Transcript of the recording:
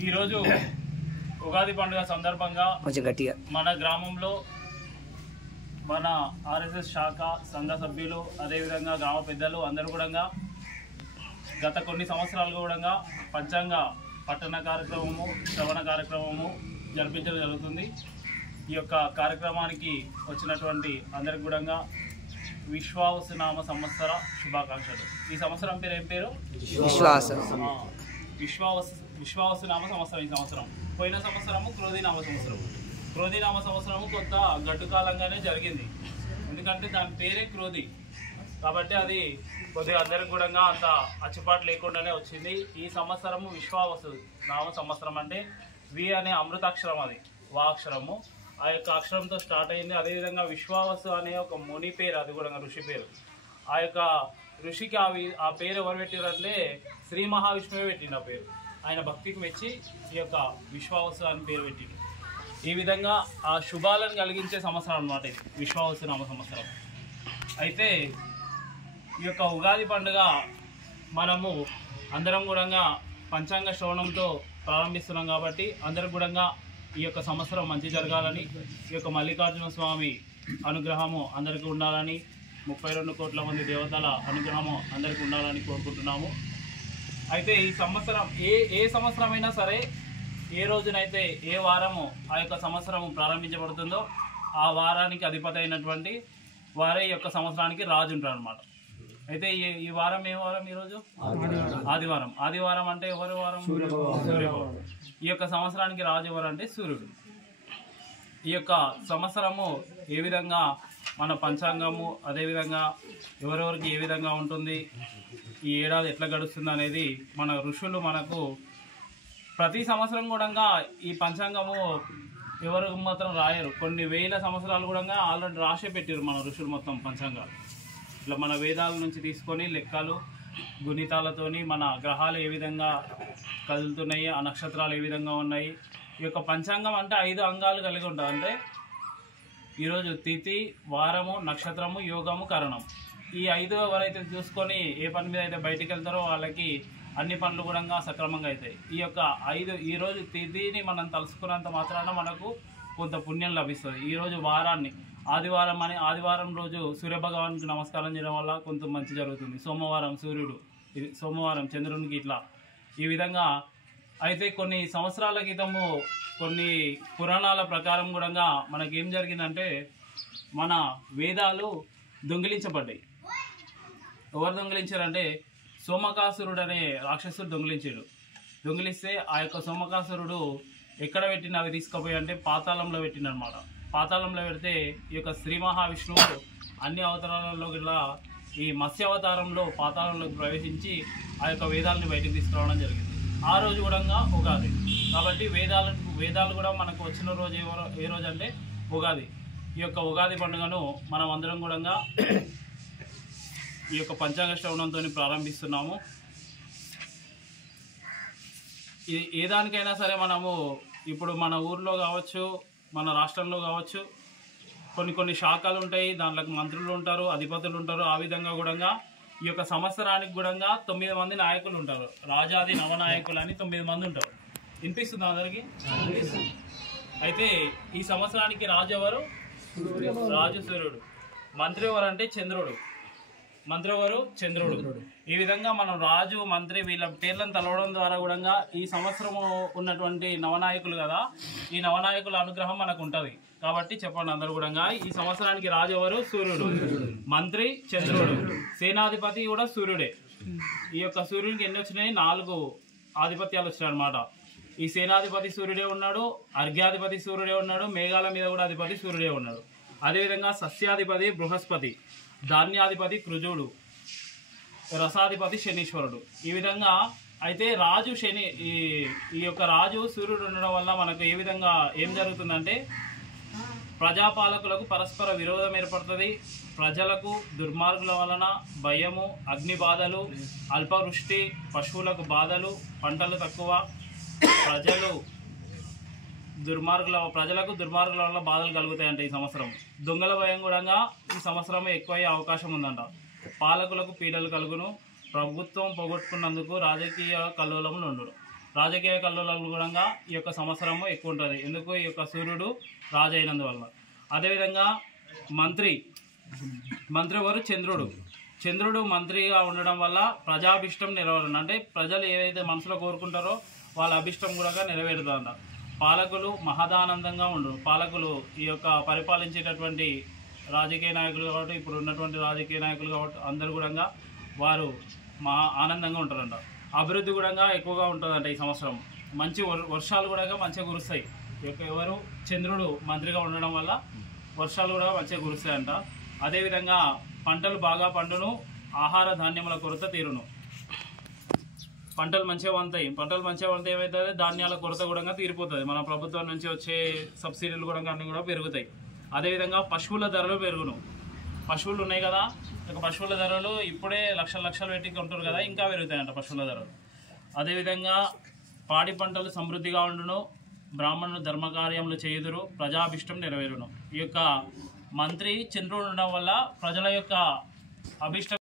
ఈరోజు ఉగాది పండుగ సందర్భంగా మన గ్రామంలో మన ఆర్ఎస్ఎస్ శాఖ సంఘ సభ్యులు అదేవిధంగా గ్రామ పెద్దలు అందరూ కూడా గత కొన్ని సంవత్సరాలు కూడా పంచాంగ పట్టణ కార్యక్రమము శ్రవణ కార్యక్రమము జరిపించడం జరుగుతుంది. ఈ యొక్క కార్యక్రమానికి వచ్చినటువంటి అందరికి కూడా విశ్వావసునామ సంవత్సర శుభాకాంక్షలు. ఈ సంవత్సరం పేరు ఏం పేరు? విశ్వావసునామ సంవత్సరం. ఈ సంవత్సరం పోయిన సంవత్సరము క్రోధినామ సంవత్సరం. క్రోధినామ సంవత్సరము కొంత గడ్డు కాలంగానే జరిగింది, ఎందుకంటే దాని పేరే క్రోధి కాబట్టి అది కొద్దిగా అందరికి కూడా అంత అచ్చుపాటు లేకుండానే వచ్చింది. ఈ సంవత్సరము విశ్వావసు నామ సంవత్సరం అంటే వి అనే అమృతాక్షరం, అది వా అక్షరము, ఆ యొక్క అక్షరంతో స్టార్ట్ అయింది. అదేవిధంగా విశ్వావసు అనే ఒక ముని పేరు, అది కూడా ఋషి పేరు. ఆ యొక్క ఋషికి ఆ పేరు ఎవరు పెట్టారంటే శ్రీ మహావిష్ణువే పెట్టిండు ఆ పేరు. ఆయన భక్తికి మెచ్చి ఈ యొక్క విశ్వావసు అని పేరు పెట్టింది. ఈ విధంగా ఆ శుభాలను కలిగించే సంవత్సరం అన్నమాట ఇది విశ్వావసు నామ సంవత్సరం. అయితే ఈ యొక్క ఉగాది పండుగ మనము అందరం కూడా పంచాంగ శ్రవణంతో ప్రారంభిస్తున్నాం కాబట్టి అందరికి కూడా ఈ యొక్క సంవత్సరం మంచి జరగాలని, ఈ యొక్క మల్లికార్జున స్వామి అనుగ్రహము అందరికీ ఉండాలని, 32 కోట్ల మంది దేవతల అనుగ్రహము అందరికీ ఉండాలని కోరుకుంటున్నాము. అయితే ఈ సంవత్సరం ఏ సంవత్సరం అయినా సరే, ఏ రోజునైతే ఏ వారము ఆ యొక్క సంవత్సరం ప్రారంభించబడుతుందో ఆ వారానికి అధిపతి అయినటువంటి వారే ఈ యొక్క సంవత్సరానికి రాజు ఉంటారు అన్నమాట. అయితే ఈ వారం ఏ వారం? ఈరోజు ఆదివారం. ఆదివారం అంటే ఎవరి వారం? సూర్యవారం. ఈ యొక్క సంవత్సరానికి రాజు ఎవరు అంటే సూర్యుడు. ఈ యొక్క సంవత్సరము ఏ విధంగా మన పంచాంగము, అదేవిధంగా ఎవరెవరికి ఏ విధంగా ఉంటుంది, ఈ ఏడాది ఎట్లా గడుస్తుంది అనేది మన ఋషులు మనకు ప్రతి సంవత్సరం కూడా ఈ పంచాంగము ఎవరు మాత్రం రాయరు. కొన్ని వేల సంవత్సరాలు కూడా ఆల్రెడీ రాసే పెట్టారు మన ఋషులు మొత్తం పంచాంగాలు. ఇట్లా మన వేదాల నుంచి తీసుకొని లెక్కలు గుణితాలతోని మన గ్రహాలు ఏ విధంగా కదులుతున్నాయి, ఆ నక్షత్రాలు ఏ విధంగా ఉన్నాయి. ఈ యొక్క పంచాంగం అంటే 5 అంగాలు కలిగి ఉంటుంది. అంటే ఈరోజు తిథి, వారము, నక్షత్రము, యోగము, కరణం. ఈ 5 ఎవరైతే చూసుకొని ఏ పని మీద అయితే బయటికి వెళ్తారో వాళ్ళకి అన్ని పనులు కూడా సక్రమంగా అవుతాయి. ఈ యొక్క 5 ఈరోజు తిథిని మనం తలుసుకున్నంత మాత్రాన మనకు కొంత పుణ్యం లభిస్తుంది. ఈరోజు వారాన్ని ఆదివారం అని, ఆదివారం రోజు సూర్యభగవానికి నమస్కారం చేయడం వల్ల కొంత మంచి జరుగుతుంది. సోమవారం సూర్యుడు, సోమవారం చంద్రునికి, ఇట్లా ఈ విధంగా. అయితే కొన్ని సంవత్సరాల క్రితము కొన్ని పురాణాల ప్రకారం కూడా మనకేం జరిగిందంటే మన వేదాలు దొంగిలించబడ్డాయి. ఎవరు దొంగిలించారంటే సోమకాసురుడు అనే రాక్షసుడు దొంగిలిస్తే ఆ యొక్క సోమకాసురుడు ఎక్కడ పెట్టిన అవి తీసుకుపోయి అంటే పాతాళంలో పెట్టిండనమాట. పాతాళంలో పెడితే ఈ యొక్క శ్రీ మహావిష్ణువు అన్ని అవతారాలలో కూడా ఈ మత్స్య అవతారంలో పాతాళంలోకి ప్రవేశించి ఆ యొక్క వేదాలను బయటకు తీసుకురావడం జరిగింది. ఆ రోజు కూడా ఉగాది కాబట్టి వేదాలు కూడా మనకు వచ్చిన రోజు ఏ రోజు అంటే ఉగాది. ఈ యొక్క ఉగాది పండుగను మనం అందరం కూడా ఈ యొక్క పంచాంగ శ్రవణంతో ప్రారంభిస్తున్నాము. ఏ దానికైనా సరే మనము ఇప్పుడు మన ఊర్లో కావచ్చు, మన రాష్ట్రంలో కావచ్చు, కొన్ని శాఖలు ఉంటాయి, దాంట్లో మంత్రులు ఉంటారు, అధిపతులు ఉంటారు. ఆ విధంగా కూడా ఈ యొక్క సంవత్సరానికి కూడా 9 మంది నాయకులు ఉంటారు. రాజాది నవనాయకులు అని 9 మంది ఉంటారు. వినిపిస్తుంది అందరికి? అయితే ఈ సంవత్సరానికి రాజు ఎవరు? రాజు సూర్యుడు. మంత్రి ఎవరు అంటే చంద్రుడు. ఈ విధంగా మనం రాజు, మంత్రి వీళ్ళ పేర్లను తలవడం ద్వారా కూడా ఈ సంవత్సరము ఉన్నటువంటి నవనాయకులు కదా, ఈ నవనాయకుల అనుగ్రహం మనకు ఉంటుంది. కాబట్టి చెప్పండి అందరూ కూడా, ఈ సంవత్సరానికి రాజు ఎవరు? సూర్యుడు. మంత్రి చంద్రుడు. సేనాధిపతి కూడా సూర్యుడే. ఈ యొక్క సూర్యునికి ఎన్ని వచ్చినాయి? 4 ఆధిపత్యాలు వచ్చినాయి అన్నమాట. ఈ సేనాధిపతి సూర్యుడే ఉన్నాడు, అర్ఘ్యాధిపతి సూర్యుడే ఉన్నాడు, మేఘాల మీద కూడా అధిపతి సూర్యుడే ఉన్నాడు. అదేవిధంగా సస్యాధిపతి బృహస్పతి, ధాన్యాధిపతి కృజుడు, రసాధిపతి శనీశ్వరుడు. ఈ విధంగా అయితే రాజు శని, ఈ యొక్క రాజు సూర్యుడు ఉండడం వల్ల మనకు ఏ విధంగా ఏం జరుగుతుందంటే ప్రజాపాలకులకు పరస్పర విరోధం ఏర్పడుతుంది. ప్రజలకు దుర్మార్గుల వలన భయము, అగ్ని బాధలు, అల్పవృష్టి, పశువులకు బాధలు, పంటలు తక్కువ, ప్రజలకు దుర్మార్గుల వల్ల బాధలు కలుగుతాయంట. ఈ సంవత్సరం దొంగల భయం కూడా ఈ సంవత్సరం ఎక్కువయ్యే అవకాశం ఉందంట. పాలకులకు పీడలు కలుగును, ప్రభుత్వం పోగొట్టుకున్నందుకు రాజకీయ కల్లోలములు ఉండును. రాజకీయ కల్లోలకు కూడా ఈ యొక్క సంవత్సరము ఎక్కువ ఉంటుంది. ఎందుకు? ఈ యొక్క సూర్యుడు రాజు అయినందువల్ల. అదేవిధంగా మంత్రి ఎవరు? చంద్రుడు మంత్రిగా ఉండడం వల్ల ప్రజాభిష్టం నెరవేరును. అంటే ప్రజలు ఏదైతే మనసులో కోరుకుంటారో వాళ్ళ అభిష్టం కూడా నెరవేరుతుందంట. పాలకులు మహదానందంగా ఉండరు. పాలకులు ఈ యొక్క పరిపాలించేటటువంటి రాజకీయ నాయకులు కాబట్టి, ఇప్పుడు ఉన్నటువంటి రాజకీయ నాయకులు కాబట్టి అందరూ కూడా వారు ఆనందంగా ఉంటారంట. అభివృద్ధి కూడా ఎక్కువగా ఉంటుందంట ఈ సంవత్సరం. మంచి వర్షాలు కూడా మంచిగా కురుస్తాయి. ఎవరు? చంద్రుడు మంత్రిగా ఉండడం వల్ల వర్షాలు కూడా మంచిగా కురుస్తాయంట. అదేవిధంగా పంటలు బాగా పండును, ఆహార ధాన్యముల కొరత తీరును. పంటలు మంచిగా వంతాయి. ఏమవుతుంది? ధాన్యాల కొరత కూడా తీరిపోతుంది. మన ప్రభుత్వం నుంచి వచ్చే సబ్సిడీలు కూడా అన్నీ కూడా పెరుగుతాయి. అదేవిధంగా పశువుల ధరలు పెరుగును. పశువులు ఉన్నాయి కదా, పశువుల ధరలు ఇప్పుడే లక్షలు పెట్టి కొంటారు కదా, ఇంకా పెరుగుతాయంట పశువుల ధరలు. అదేవిధంగా పాడి పంటలు సమృద్ధిగా ఉండును, బ్రాహ్మణులు ధర్మకార్యములు చేయుదురు, ప్రజాభిష్టం నెరవేరును. ఈ యొక్క మంత్రి చంద్రుడు ఉండడం వల్ల ప్రజల యొక్క అభిష్టం